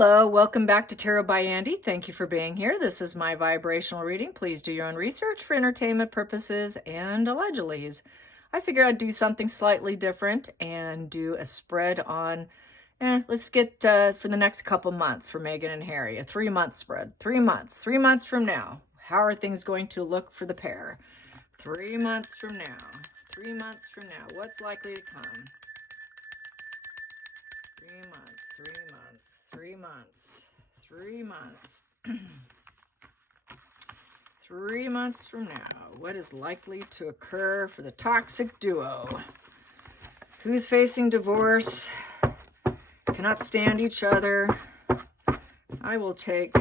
Hello, welcome back to Tarot by Andy. Thank you for being here. This is my vibrational reading. Please do your own research for entertainment purposes and allegedly. I figure I'd do something slightly different and do a spread on, let's get for the next couple months for Meghan and Harry, a 3-month spread. 3 months from now. How are things going to look for the pair? 3 months from now. 3 months from now. What's likely to come? 3 months, 3 months, 3 months, 3 months. 3 months from now, what is likely to occur for the toxic duo? Who's facing divorce? Cannot stand each other. I will take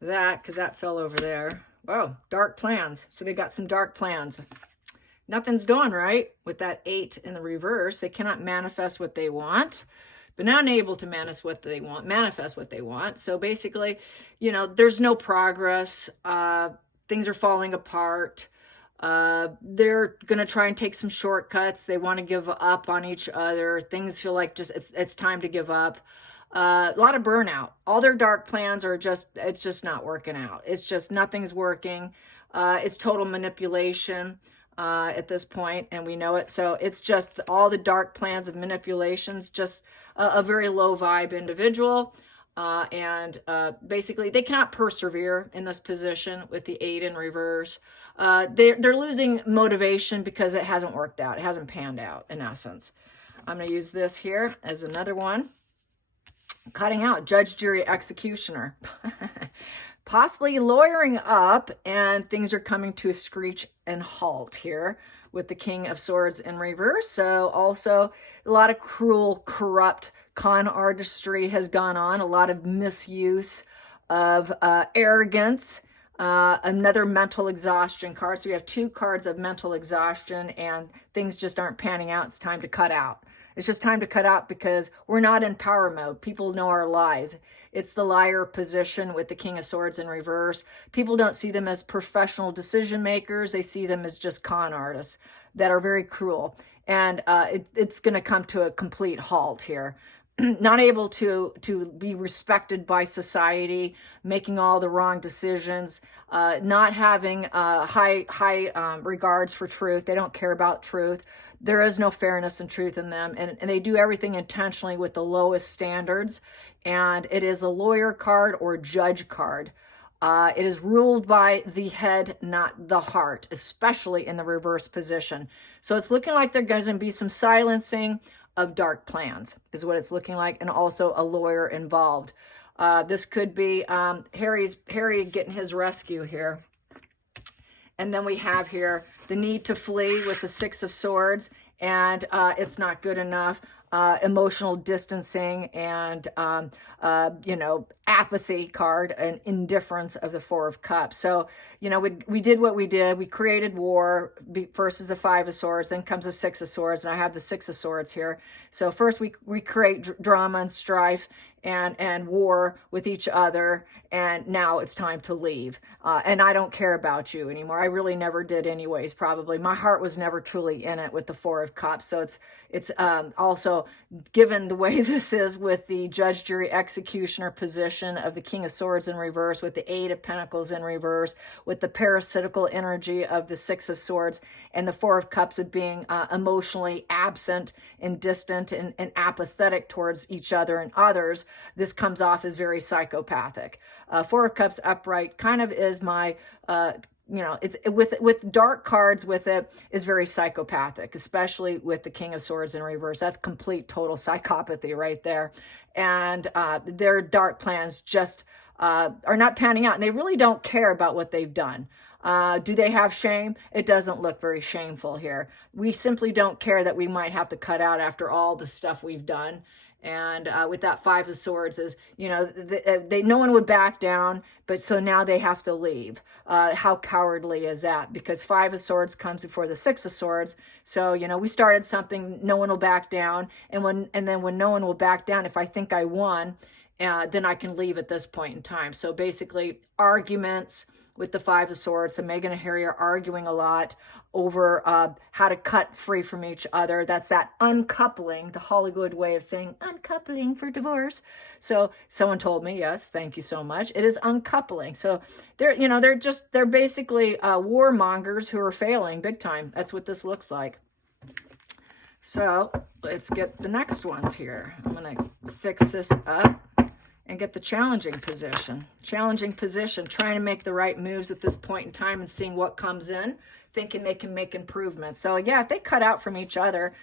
that because that fell over there. Whoa, dark plans. So they got some dark plans. Nothing's going right with that 8 in the reverse. They cannot manifest what they want, but now unable to manifest what they want. So basically, there's no progress. Things are falling apart. They're going to try and take some shortcuts. They want to give up on each other. Things feel like it's time to give up. A lot of burnout. All their dark plans are it's just not working out. It's just nothing's working. It's total manipulation at this point, and we know it. So it's just all the dark plans of manipulations, just a very low vibe individual. And basically they cannot persevere in this position with the 8 in reverse. They're losing motivation because it hasn't worked out. It hasn't panned out, in essence. I'm going to use this here as another one. Cutting out judge, jury, executioner. Possibly lawyering up, and things are coming to a screech and halt here with the King of Swords in reverse. So also a lot of cruel, corrupt con artistry has gone on, a lot of misuse of arrogance, another mental exhaustion card. So we have 2 cards of mental exhaustion, and things just aren't panning out. It's time to cut out. It's just time to cut out because we're not in power mode. People know our lies. It's the liar position with the King of Swords in reverse. People don't see them as professional decision makers. They see them as just con artists that are very cruel. And it's going to come to a complete halt here. Not able to be respected by society, making all the wrong decisions, not having high regards for truth. They don't care about truth. There is no fairness and truth in them, and they do everything intentionally with the lowest standards. And it is the lawyer card or judge card. It is ruled by the head, not the heart, especially in the reverse position. So it's looking like there's going to be some silencing of dark plans is what it's looking like, and also a lawyer involved. This could be Harry getting his rescue here. And then we have here the need to flee with the 6 of Swords, and it's not good enough. Emotional distancing and, apathy card and indifference of the 4 of Cups. So, we did what we did. We created war. First is the 5 of Swords, then comes the 6 of Swords, and I have the 6 of Swords here. So first we create drama and strife and war with each other, and now it's time to leave. And I don't care about you anymore. I really never did anyways, probably. My heart was never truly in it with the 4 of Cups. So it's also, given the way this is with the judge, jury, executioner position of the King of Swords in reverse, with the 8 of Pentacles in reverse, with the parasitical energy of the 6 of Swords, and the 4 of Cups of being emotionally absent and distant and apathetic towards each other and others, this comes off as very psychopathic. 4 of Cups upright kind of is my, it's with dark cards with it is very psychopathic, especially with the King of Swords in reverse. That's complete, total psychopathy right there. And their dark plans just are not panning out, and they really don't care about what they've done. Do they have shame? It doesn't look very shameful here. We simply don't care that we might have to cut out after all the stuff we've done. And with that 5 of Swords is, no one would back down, but so now they have to leave. How cowardly is that? Because 5 of Swords comes before the 6 of Swords. So, we started something, no one will back down. And then when no one will back down, if I think I won, then I can leave at this point in time. So basically, arguments with the Five of Swords. So Megan and Harry are arguing a lot over how to cut free from each other. That's that uncoupling, the Hollywood way of saying uncoupling for divorce. So someone told me, yes, thank you so much. It is uncoupling. So they're basically warmongers who are failing big time. That's what this looks like. So let's get the next ones here. I'm going to fix this up and get the challenging position. Challenging position, trying to make the right moves at this point in time and seeing what comes in, thinking they can make improvements. So yeah, if they cut out from each other,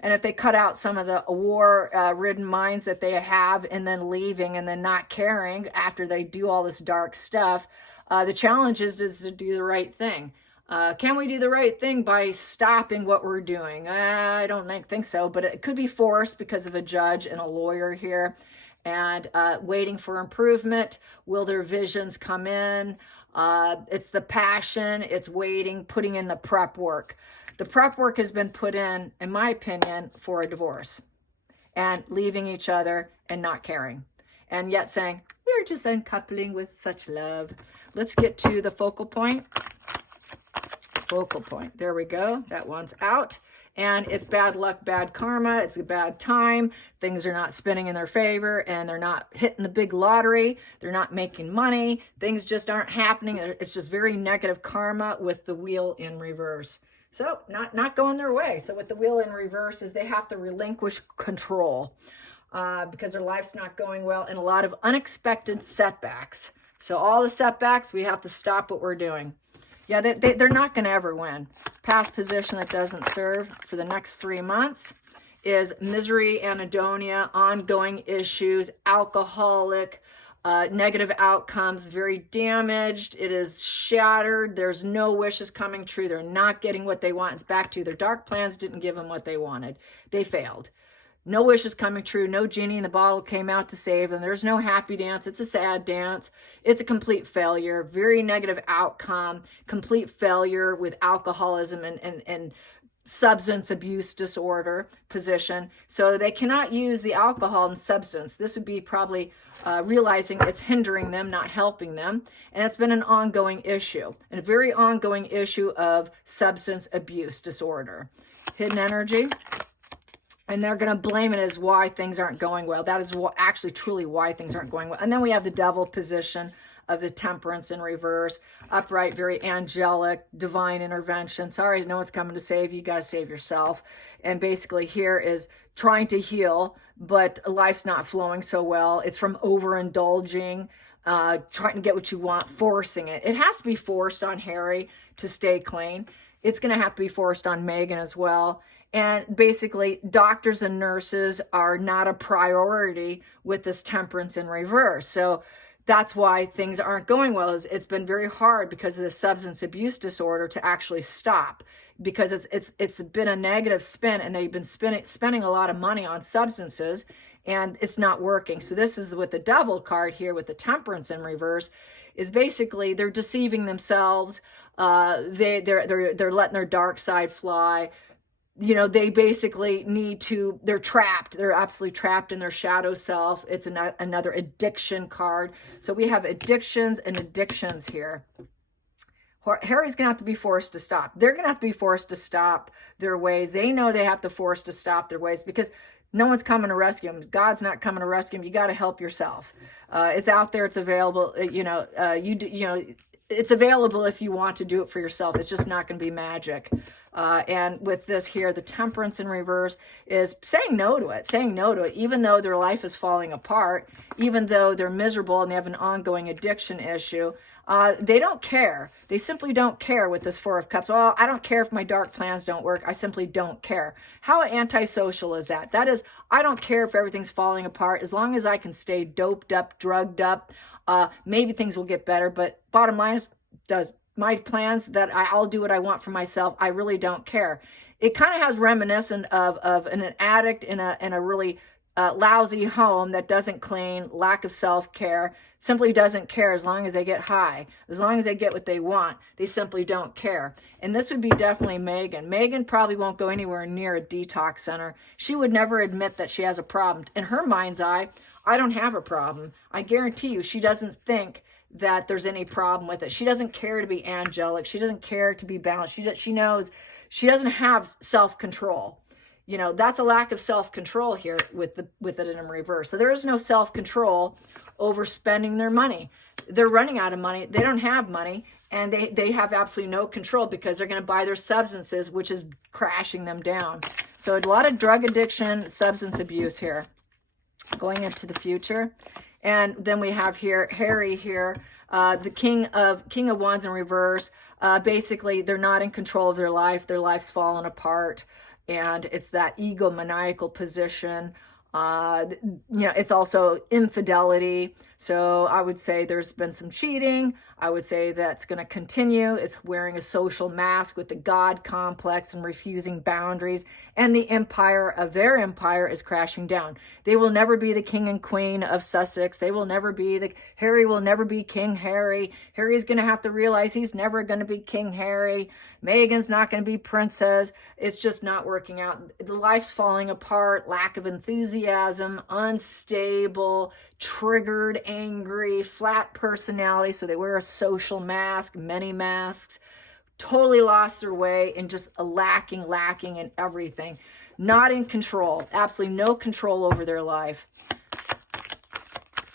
and if they cut out some of the war-ridden minds that they have and then leaving and then not caring after they do all this dark stuff, the challenge is to do the right thing. Can we do the right thing by stopping what we're doing? I don't think so, but it could be forced because of a judge and a lawyer here. And waiting for improvement. Will their visions come in? It's the passion. It's waiting, putting in the prep work. The prep work has been put in my opinion, for a divorce. And leaving each other and not caring. And yet saying, we're just uncoupling with such love. Let's get to the focal point. Focal point. There we go. That one's out. And it's bad luck, bad karma. It's a bad time. Things are not spinning in their favor, and they're not hitting the big lottery. They're not making money. Things just aren't happening. It's just very negative karma with the wheel in reverse. So not going their way. So with the wheel in reverse is they have to relinquish control because their life's not going well, and a lot of unexpected setbacks. So all the setbacks, we have to stop what we're doing. Yeah, they're not going to ever win. Past position that doesn't serve for the next 3 months is misery, anhedonia, ongoing issues, alcoholic, negative outcomes, very damaged. It is shattered. There's no wishes coming true. They're not getting what they want. It's back to their dark plans didn't give them what they wanted. They failed. No wishes coming true. No genie in the bottle came out to save them. There's no happy dance. It's a sad dance. It's a complete failure. Very negative outcome. Complete failure with alcoholism and substance abuse disorder position. So they cannot use the alcohol and substance. This would be probably realizing it's hindering them, not helping them. And it's been an ongoing issue, and a very ongoing issue of substance abuse disorder. Hidden energy. And they're going to blame it as why things aren't going well. That is actually truly why things aren't going well. And then we have the devil position of the temperance in reverse. Upright, very angelic, divine intervention. Sorry, no one's coming to save you. You got to save yourself. And basically here is trying to heal, but life's not flowing so well. It's from overindulging, trying to get what you want, forcing it. It has to be forced on Harry to stay clean. It's going to have to be forced on Megan as well. And basically, doctors and nurses are not a priority with this temperance in reverse. So that's why things aren't going well. It's been very hard because of the substance abuse disorder to actually stop, because it's been a negative spin, and they've been spending a lot of money on substances, and it's not working. So this is with the devil card here with the temperance in reverse, is basically they're deceiving themselves. They're letting their dark side fly. You know, they basically they're trapped. They're absolutely trapped in their shadow self. It's another addiction card. So we have addictions and addictions here. Harry's going to have to be forced to stop. They're going to have to be forced to stop their ways. They know they have to force to stop their ways because no one's coming to rescue them. God's not coming to rescue them. You got to help yourself. It's out there. It's available. It's available if you want to do it for yourself. It's just not going to be magic. And with this here, the temperance in reverse is saying no to it, even though their life is falling apart, even though they're miserable and they have an ongoing addiction issue. They don't care. They simply don't care with this Four of Cups. Well, I don't care if my dark plans don't work. I simply don't care. How antisocial is that? That is, I don't care if everything's falling apart. As long as I can stay doped up, drugged up, maybe things will get better. But bottom line is, does my plans that I'll do what I want for myself, I really don't care. It kind of has reminiscent of an addict in a really lousy home that doesn't clean, lack of self-care, simply doesn't care as long as they get high. As long as they get what they want, they simply don't care. And this would be definitely Megan. Megan probably won't go anywhere near a detox center. She would never admit that she has a problem. In her mind's eye, I don't have a problem. I guarantee you she doesn't think that there's any problem with it. She doesn't care to be angelic. She doesn't care to be balanced. She knows she doesn't have self-control. You know, that's a lack of self-control here with it in reverse. So there is no self-control over spending their money. They're running out of money. They don't have money, and they have absolutely no control because they're going to buy their substances, which is crashing them down. So a lot of drug addiction, substance abuse here going into the future. And then we have here Harry here, the King of Wands in reverse. Basically, they're not in control of their life. Their life's fallen apart, and it's that egomaniacal position. You know, it's also infidelity. So I would say there's been some cheating. I would say that's going to continue. It's wearing a social mask with the God complex and refusing boundaries. And the empire of their empire is crashing down. They will never be the king and queen of Sussex. They will never be Harry will never be King Harry. Harry's going to have to realize he's never going to be King Harry. Meghan's not going to be princess. It's just not working out. The life's falling apart, lack of enthusiasm, unstable, triggered, angry, flat personality. So they wear a social mask, many masks, totally lost their way, and just a lacking in everything. Not in control, absolutely no control over their life.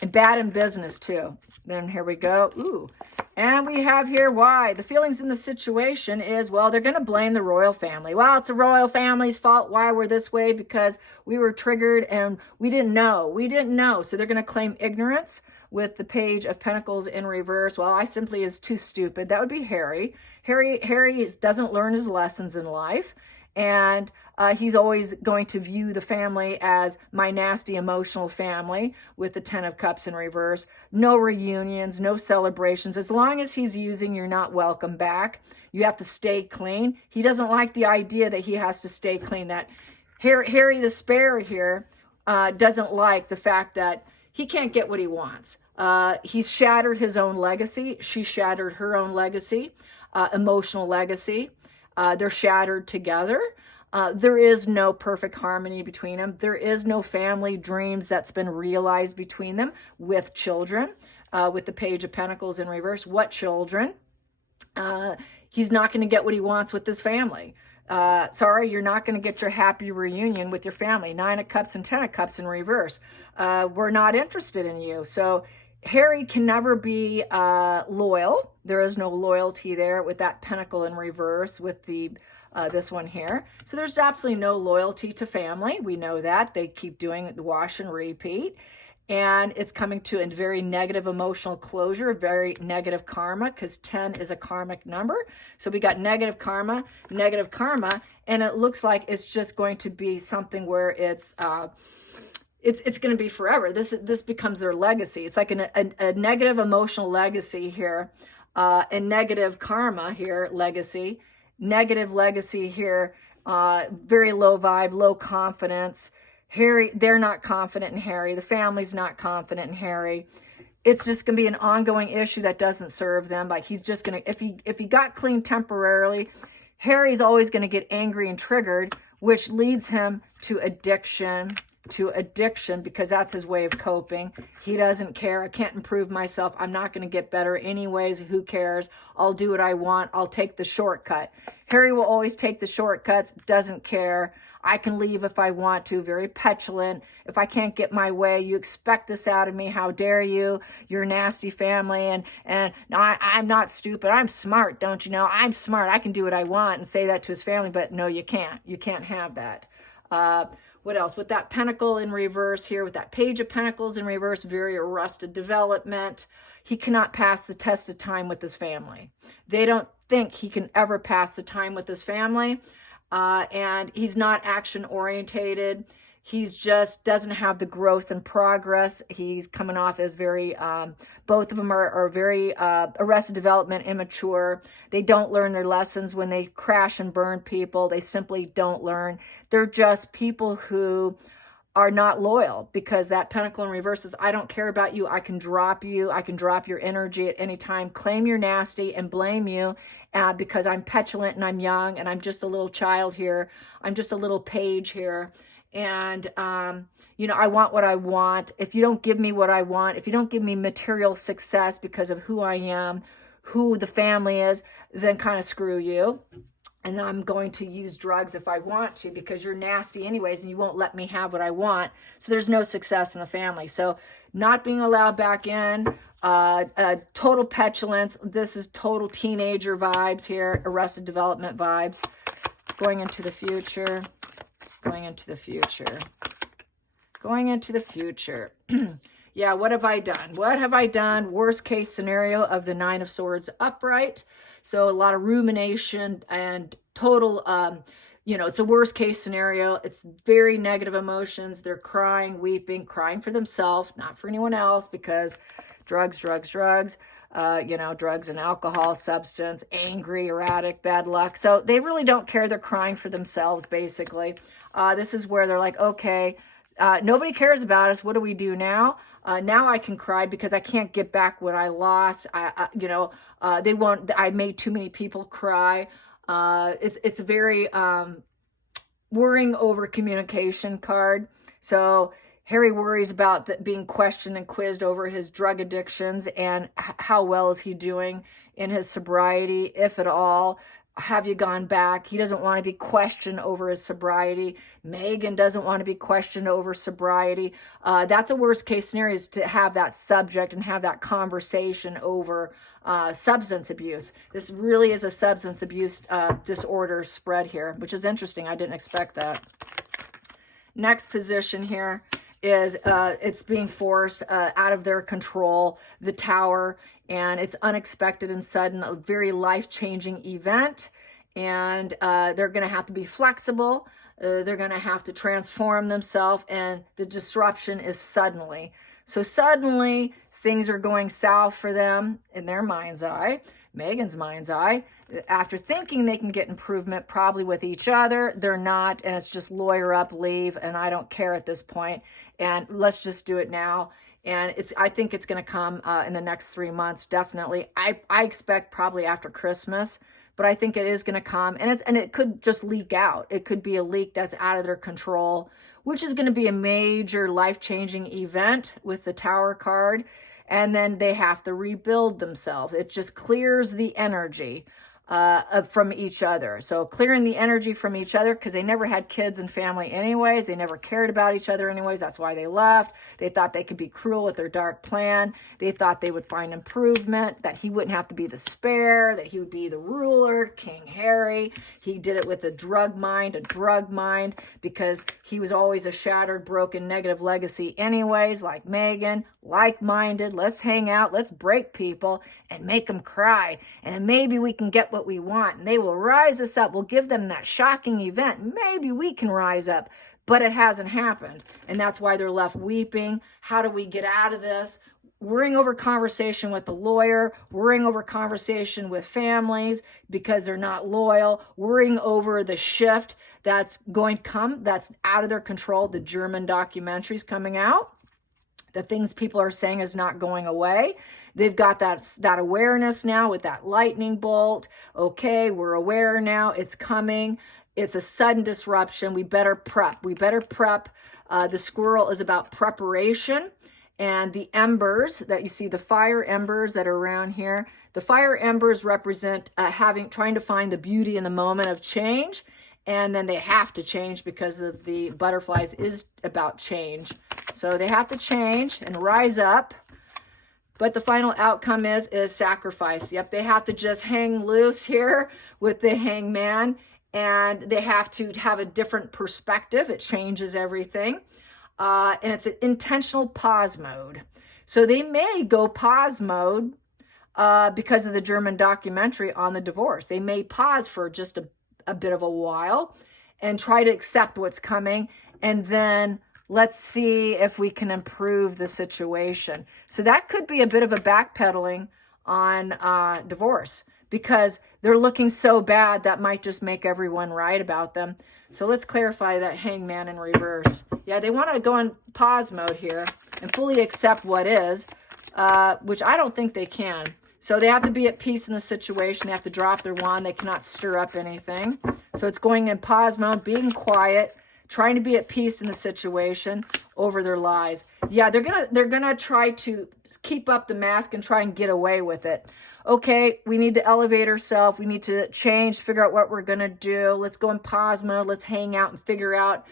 And bad in business too. Then here we go. Ooh. And we have here why. The feelings in the situation is, well, they're going to blame the royal family. Well, it's the royal family's fault why we're this way because we were triggered and we didn't know. We didn't know. So they're going to claim ignorance with the Page of Pentacles in reverse. Well, I simply is too stupid. That would be Harry. Harry doesn't learn his lessons in life. And he's always going to view the family as my nasty emotional family with the 10 of Cups in reverse. No reunions, no celebrations. As long as he's using you're not welcome back, you have to stay clean. He doesn't like the idea that he has to stay clean. That Harry the Spare here doesn't like the fact that he can't get what he wants. He's shattered his own legacy. She shattered her own legacy, emotional legacy. They're shattered together. There is no perfect harmony between them. There is no family dreams that's been realized between them with children, with the Page of Pentacles in reverse. What children? He's not going to get what he wants with his family. Sorry, you're not going to get your happy reunion with your family. 9 of Cups and 10 of Cups in reverse. We're not interested in you. So Harry can never be loyal. There is no loyalty there with that Pentacle in reverse with the this one here. So there's absolutely no loyalty to family. We know that. They keep doing the wash and repeat. And it's coming to a very negative emotional closure, very negative karma, because 10 is a karmic number. So we got negative karma, and it looks like it's just going to be something where it's going to be forever. This becomes their legacy. It's like a negative emotional legacy here, and negative karma here, legacy, negative legacy here, very low vibe, low confidence. Harry, they're not confident in Harry. The family's not confident in Harry. It's just going to be an ongoing issue that doesn't serve them. Like he's just going to, if he got clean temporarily, Harry's always going to get angry and triggered, which leads him to addiction, because that's his way of coping. He doesn't care. I can't improve myself. I'm not going to get better anyways. Who cares? I'll do what I want. I'll take the shortcut. Harry will always take the shortcuts, doesn't care. I can leave if I want to, very petulant. If I can't get my way, you expect this out of me. How dare you? You're a nasty family. And I'm not stupid. I'm smart, don't you know? I'm smart. I can do what I want and say that to his family. But no, you can't. You can't have that. What else? With that Pentacle in reverse here, with that Page of Pentacles in reverse, very arrested development. He cannot pass the test of time with his family. They don't think he can ever pass the time with his family. And he's not action orientated. He's just doesn't have the growth and progress. He's coming off as very, both of them are very arrested development, immature. They don't learn their lessons when they crash and burn people. They simply don't learn. They're just people who are not loyal, because that Pentacle in reverse is, I don't care about you. I can drop you. I can drop your energy at any time, claim you're nasty and blame you because I'm petulant and I'm young and I'm just a little child here. I'm just a little page here. And, you know, I want what I want. If you don't give me what I want, if you don't give me material success because of who I am, who the family is, then kind of screw you. And I'm going to use drugs if I want to, because you're nasty anyways and you won't let me have what I want. So there's no success in the family. So not being allowed back in, total petulance. This is total teenager vibes here, Arrested Development vibes. Going into the future, going into the future, going into the future. Yeah, what have I done? What have I done? Worst case scenario of the Nine of Swords upright. So a lot of rumination and total, you know, it's a worst case scenario. It's very negative emotions. They're crying, weeping, crying for themselves, not for anyone else, because drugs, drugs, drugs, you know, drugs and alcohol, substance, angry, erratic, bad luck. So they really don't care. They're crying for themselves, basically. This is where they're like, okay, nobody cares about us. What do we do now? Now I can cry because I can't get back what I lost. You know, they won't. I made too many people cry. It's a very worrying over communication card. So Harry worries about being questioned and quizzed over his drug addictions and how well is he doing in his sobriety, if at all. Have you gone back? He doesn't want to be questioned over his sobriety. Megan doesn't want to be questioned over sobriety. That's a worst case scenario, is to have that subject and have that conversation over substance abuse. This really is a substance abuse disorder spread here, which is interesting. I didn't expect that. Next position here is it's being forced out of their control, the Tower, and it's unexpected and sudden, a very life-changing event, and they're going to have to be flexible. They're going to have to transform themselves, and the disruption is suddenly. So suddenly, things are going south for them in their mind's eye, Megan's mind's eye. After thinking they can get improvement probably with each other, they're not, and it's just lawyer up, leave, and I don't care at this point, and let's just do it now. And I think it's going to come in the next 3 months, definitely. I expect probably after Christmas, but I think it is going to come, and it could just leak out. It could be a leak that's out of their control, which is going to be a major life-changing event with the Tower card, and then they have to rebuild themselves. It just clears the energy from each other. So clearing the energy from each other, because they never had kids and family anyways. They never cared about each other anyways. That's why they left. They thought they could be cruel with their dark plan. They thought they would find improvement, that he wouldn't have to be the spare, that he would be the ruler, King Harry. He did it with a drug mind, because he was always a shattered, broken, negative legacy anyways, like Megan, like-minded. Let's hang out, let's break people and make them cry, and then maybe we can get what we want, and they will rise us up. We'll give them that shocking event. Maybe we can rise up, but it hasn't happened, and that's why they're left weeping. How do we get out of this? Worrying over conversation with the lawyer, worrying over conversation with families because they're not loyal, worrying over the shift that's going to come, that's out of their control. The German documentary's coming out. The things people are saying is not going away. They've got that awareness now with that lightning bolt. Okay, we're aware now. It's coming. It's a sudden disruption. We better prep. The squirrel is about preparation. And the embers that you see, the fire embers that are around here, the fire embers represent trying to find the beauty in the moment of change. And then they have to change because of the butterflies is about change. So they have to change and rise up. But the final outcome is sacrifice. Yep, they have to just hang loose here with the hangman. And they have to have a different perspective. It changes everything. And it's an intentional pause mode. So they may go pause mode because of the German documentary on the divorce. They may pause for just a bit of a while and try to accept what's coming, and then let's see if we can improve the situation. So that could be a bit of a backpedaling on divorce, because they're looking so bad that might just make everyone right about them. So let's clarify that hangman in reverse. Yeah, they want to go in pause mode here and fully accept what is, which I don't think they can. So they have to be at peace in the situation. They have to drop their wand. They cannot stir up anything. So it's going in pause mode, being quiet, trying to be at peace in the situation over their lies. Yeah, they're gonna try to keep up the mask and try and get away with it. Okay, we need to elevate ourselves. We need to change, figure out what we're gonna do. Let's go in pause mode. Let's hang out and figure out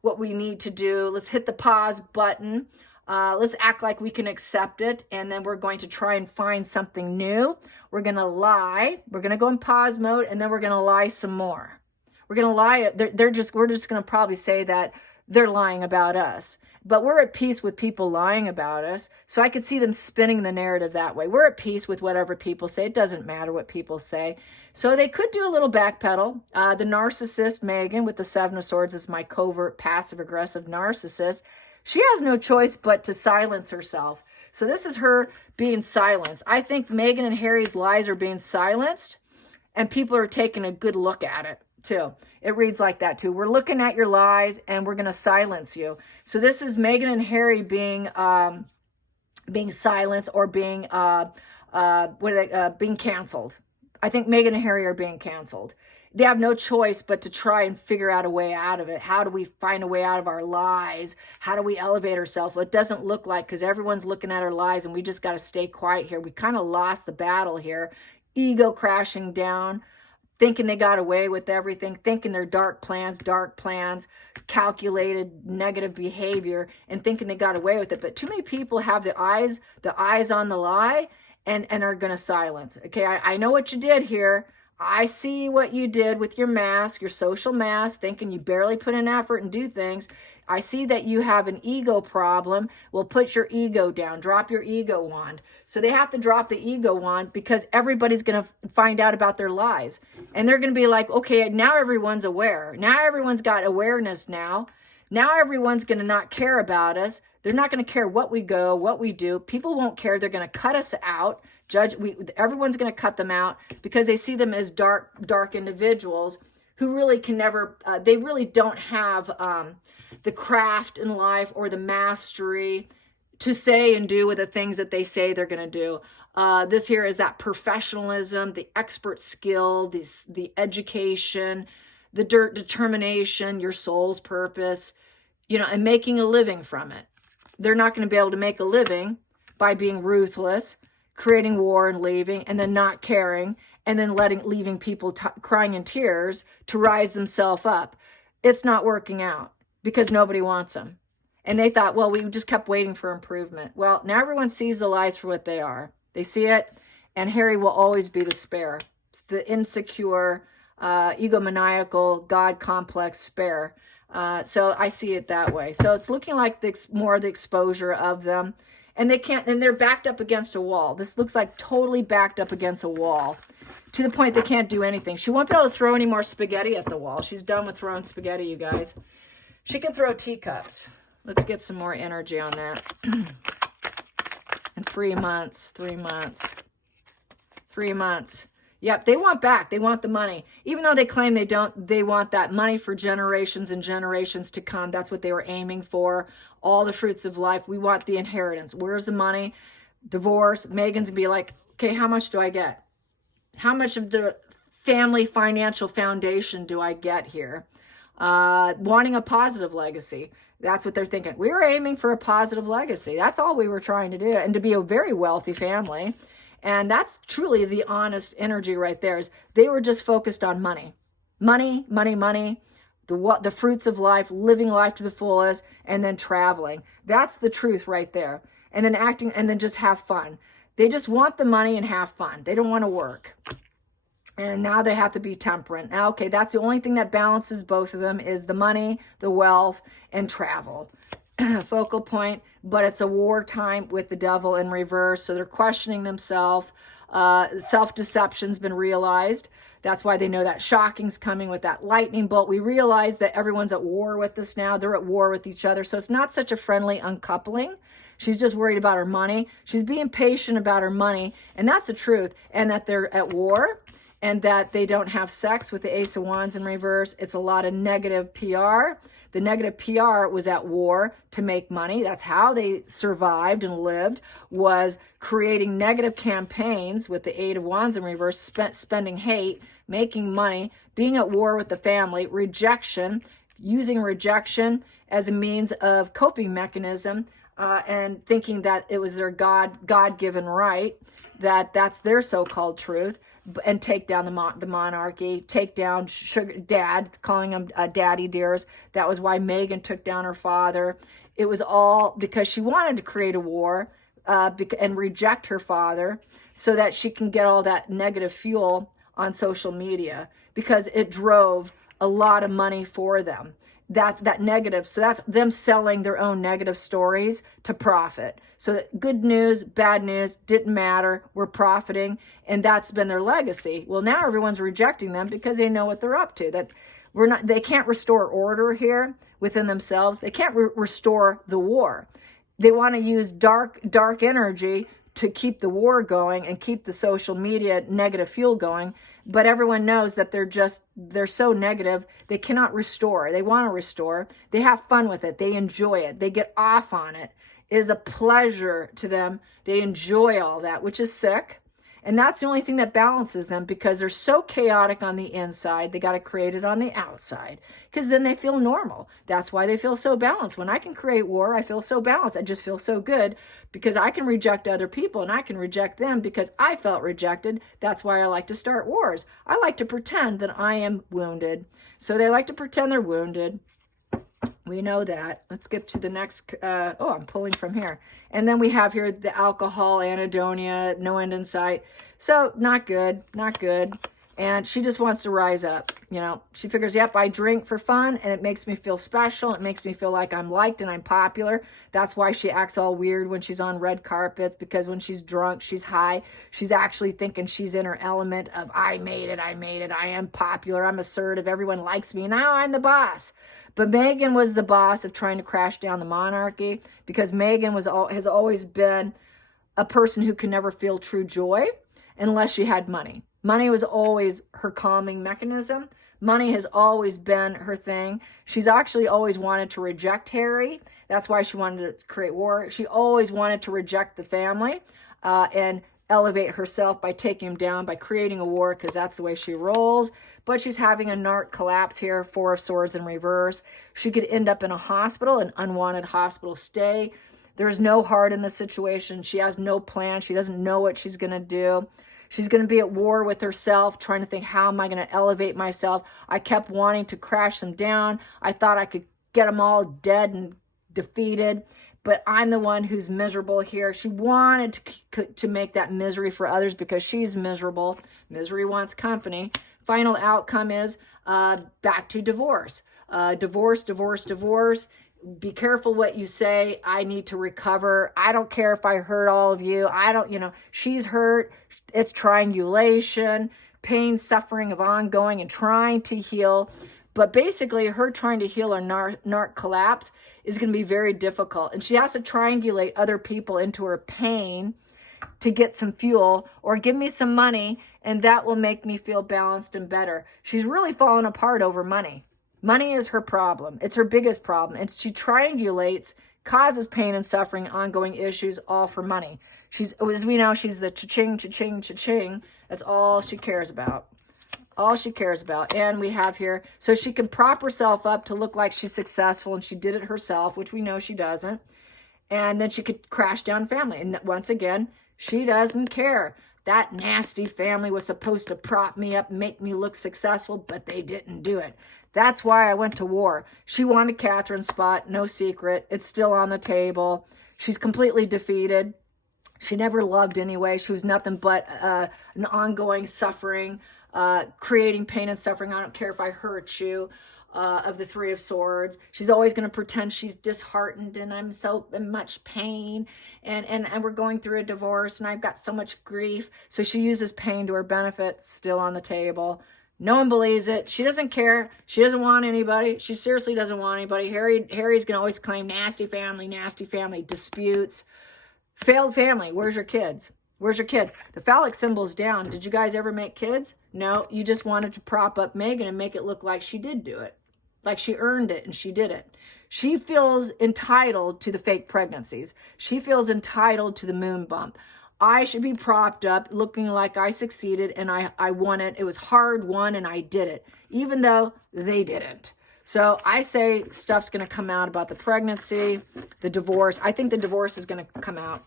what we need to do. Let's hit the pause button. Let's act like we can accept it, and then we're going to try and find something new. We're going to lie. We're going to go in pause mode, and then we're going to lie some more. We're going to lie. We're just going to probably say that they're lying about us. But we're at peace with people lying about us, so I could see them spinning the narrative that way. We're at peace with whatever people say. It doesn't matter what people say. So they could do a little backpedal. The narcissist, Megan, with the Seven of Swords, is my covert, passive-aggressive narcissist. She has no choice but to silence herself. So this is her being silenced. I think Meghan and Harry's lies are being silenced, and people are taking a good look at it too. It reads like that too. We're looking at your lies, and we're going to silence you. So this is Meghan and Harry being silenced or being being canceled. I think Meghan and Harry are being canceled. They have no choice but to try and figure out a way out of it. How do we find a way out of our lies? How do we elevate ourselves? Well, it doesn't look like, because everyone's looking at our lies, and we just got to stay quiet here. We kind of lost the battle here. Ego crashing down, thinking they got away with everything, thinking they're dark plans, calculated negative behavior, and thinking they got away with it. But too many people have the eyes on the lie and are going to silence. Okay, I know what you did here. I see what you did with your mask, your social mask, thinking you barely put in effort and do things. I see that you have an ego problem. Well, put your ego down. Drop your ego wand. So they have to drop the ego wand because everybody's going to find out about their lies. And they're going to be like, okay, now everyone's aware. Now everyone's got awareness now. Now everyone's going to not care about us. They're not going to care what we go, what we do. People won't care. They're going to cut us out. Everyone's going to cut them out because they see them as dark individuals who really can never, they really don't have the craft in life or the mastery to say and do with the things that they say they're going to do. This here is that professionalism, the expert skill, the education, the determination, your soul's purpose, and making a living from it. They're not going to be able to make a living by being ruthless, creating war and leaving, and then not caring, and then leaving people crying in tears to rise themselves up. It's not working out because nobody wants them. And they thought, well, we just kept waiting for improvement. Well, now everyone sees the lies for what they are. They see it, and Harry will always be the spare, the insecure, egomaniacal, God complex spare. So I see it that way. So it's looking like more of the exposure of them. And they're backed up against a wall. This looks like totally backed up against a wall to the point they can't do anything. She won't be able to throw any more spaghetti at the wall. She's done with throwing spaghetti, you guys. She can throw teacups. Let's get some more energy on that. In 3 months. Yep, they want back. They want the money. Even though they claim they don't, they want that money for generations and generations to come. That's what they were aiming for. All the fruits of life. We want the inheritance. Where's the money? Divorce. Megan's be like, okay, how much do I get? How much of the family financial foundation do I get here? Wanting a positive legacy. That's what they're thinking. We were aiming for a positive legacy. That's all we were trying to do. And to be a very wealthy family. And that's truly the honest energy right there. Is they were just focused on money. Money, the fruits of life, living life to the fullest, and then traveling. That's the truth right there. And then acting, and then just have fun. They just want the money and have fun. They don't want to work. And now they have to be temperate. Now, okay, that's the only thing that balances both of them is the money, the wealth, and travel. Focal point, but it's a wartime with the devil in reverse. So they're questioning themselves. Self-deception's been realized. That's why they know that shocking's coming with that lightning bolt. We realize that everyone's at war with us now. They're at war with each other. So it's not such a friendly uncoupling. She's just worried about her money. She's being patient about her money. And that's the truth. And that they're at war. And that they don't have sex with the Ace of Wands in reverse. It's a lot of negative PR. The negative PR was at war to make money. That's how they survived and lived, was creating negative campaigns with the Eight of Wands in reverse, spending hate, making money, being at war with the family, rejection, using rejection as a means of coping mechanism, and thinking that it was their God-given right, that that's their so-called truth, and take down the monarchy, take down sugar dad, calling them daddy dears. That was why Megan took down her father. It was all because she wanted to create a war and reject her father so that she can get all that negative fuel on social media, because it drove a lot of money for them. That negative, so that's them selling their own negative stories to profit. So good news, bad news, didn't matter, we're profiting, and that's been their legacy. Well, now everyone's rejecting them because they know what they're up to. That they can't restore order here within themselves. They can't restore the war. They want to use dark energy to keep the war going and keep the social media negative fuel going. But everyone knows that they're so negative, they cannot restore. They want to restore. They have fun with it. They enjoy it. They get off on it. It is a pleasure to them. They enjoy all that, which is sick. And that's the only thing that balances them, because they're so chaotic on the inside. They got to create it on the outside, because then they feel normal. That's why they feel so balanced. When I can create war, I feel so balanced. I just feel so good because I can reject other people and I can reject them because I felt rejected. That's why I like to start wars. I like to pretend that I am wounded. So they like to pretend they're wounded. We know that. Let's get to the next. I'm pulling from here. And then we have here the alcohol, anhedonia, no end in sight. So not good, not good. And she just wants to rise up. You know, she figures, yep, I drink for fun and it makes me feel special. It makes me feel like I'm liked and I'm popular. That's why she acts all weird when she's on red carpets, because when she's drunk, she's high. She's actually thinking she's in her element of, I made it, I am popular, I'm assertive, everyone likes me, now I'm the boss. But Megan was the boss of trying to crash down the monarchy, because Megan has always been a person who can never feel true joy unless she had money. Money was always her calming mechanism. Money has always been her thing. She's actually always wanted to reject Harry. That's why she wanted to create war. She always wanted to reject the family and elevate herself by taking him down, by creating a war, because that's the way she rolls. But she's having a narc collapse here, 4 of Swords in reverse. She could end up in a hospital, an unwanted hospital stay. There's no heart in the situation. She has no plan. She doesn't know what she's going to do. She's going to be at war with herself, trying to think, how am I going to elevate myself? I kept wanting to crash them down. I thought I could get them all dead and defeated, but I'm the one who's miserable here. She wanted to make that misery for others because she's miserable. Misery wants company. Final outcome is back to divorce. Divorce. Be careful what you say. I need to recover. I don't care if I hurt all of you. She's hurt. It's triangulation, pain, suffering of ongoing and trying to heal. But basically, her trying to heal her narc collapse is going to be very difficult. And she has to triangulate other people into her pain to get some fuel, or give me some money, and that will make me feel balanced and better. She's really fallen apart over money. Money is her problem. It's her biggest problem. And she triangulates, causes pain and suffering, ongoing issues, all for money. As we know, she's the cha-ching, cha-ching, cha-ching. That's all she cares about. All she cares about. And we have here, so she can prop herself up to look like she's successful, and she did it herself, which we know she doesn't. And then she could crash down family. And once again, she doesn't care. That nasty family was supposed to prop me up, make me look successful, but they didn't do it. That's why I went to war. She wanted Catherine's spot, no secret. It's still on the table. She's completely defeated. She never loved anyway. She was nothing but an ongoing suffering, creating pain and suffering. I don't care if I hurt you, of the 3 of Swords. She's always going to pretend she's disheartened and I'm so in much pain and we're going through a divorce and I've got so much grief. So she uses pain to her benefit, still on the table. No one believes it. She doesn't care. She doesn't want anybody. She seriously doesn't want anybody. Harry's going to always claim nasty family, disputes. Failed family. Where's your kids? Where's your kids? The phallic symbol's down. Did you guys ever make kids? No, you just wanted to prop up Megan and make it look like she did do it. Like she earned it and she did it. She feels entitled to the fake pregnancies. She feels entitled to the moon bump. I should be propped up looking like I succeeded and I won it. It was hard won and I did it, even though they didn't. So I say stuff's going to come out about the pregnancy, the divorce. I think the divorce is going to come out,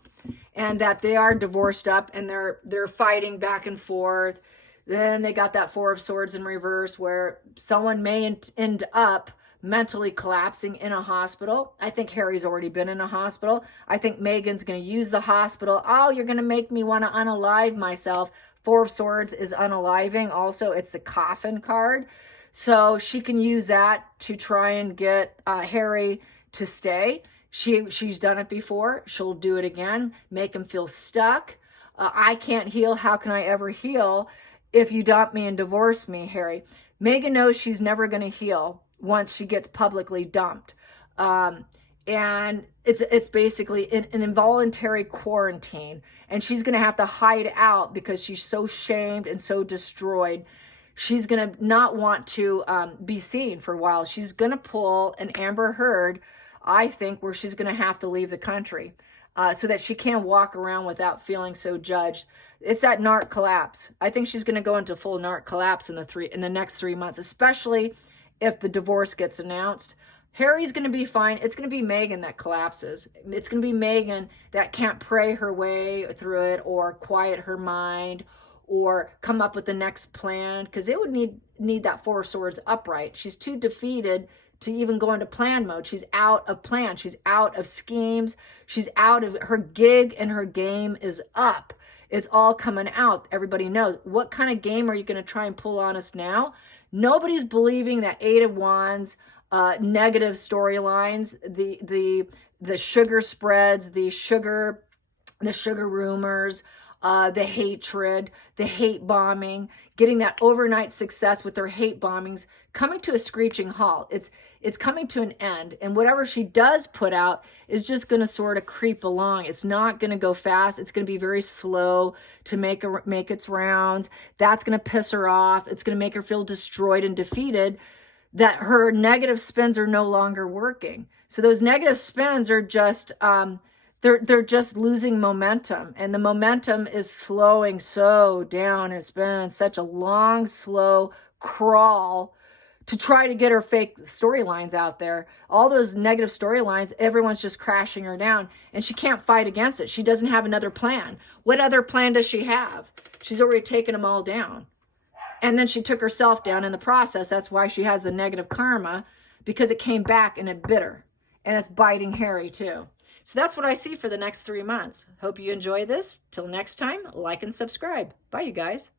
and that they are divorced up and they're fighting back and forth. Then they got that Four of Swords in reverse where someone may end up mentally collapsing in a hospital. I think Harry's already been in a hospital. I think Meghan's going to use the hospital. Oh, you're going to make me want to unalive myself. Four of Swords is unaliving. Also, it's the coffin card. So she can use that to try and get Harry to stay. She's done it before. She'll do it again. Make him feel stuck. I can't heal. How can I ever heal if you dump me and divorce me, Harry? Meghan knows she's never going to heal once she gets publicly dumped. And it's basically an involuntary quarantine. And she's going to have to hide out because she's so shamed and so destroyed. She's going to not want to be seen for a while. She's going to pull an Amber Heard, I think, where she's going to have to leave the country so that she can't walk around without feeling so judged. It's that narc collapse. I think she's going to go into full narc collapse in the next 3 months, especially if the divorce gets announced. Harry's going to be fine. It's going to be Meghan that collapses. It's going to be Meghan that can't pray her way through it or quiet her mind or come up with the next plan, because it would need that Four of Swords upright. She's too defeated to even go into plan mode. She's out of plan. She's out of schemes. She's out of her gig, and her game is up. It's all coming out. Everybody knows. What kind of game are you going to try and pull on us now? Nobody's believing that Eight of Wands, negative storylines, the sugar spreads, the sugar rumors, the hatred, the hate bombing, getting that overnight success with their hate bombings, coming to a screeching halt. It's coming to an end. And whatever she does put out is just going to sort of creep along. It's not going to go fast. It's going to be very slow to make its rounds. That's going to piss her off. It's going to make her feel destroyed and defeated, that her negative spins are no longer working. So those negative spins are just... They're just losing momentum, and the momentum is slowing so down. It's been such a long, slow crawl to try to get her fake storylines out there. All those negative storylines, everyone's just crashing her down, and she can't fight against it. She doesn't have another plan. What other plan does she have? She's already taken them all down. And then she took herself down in the process. That's why she has the negative karma, because it came back and it bit her. And it's biting Harry too. So that's what I see for the next 3 months. Hope you enjoy this. Till next time, like and subscribe. Bye, you guys.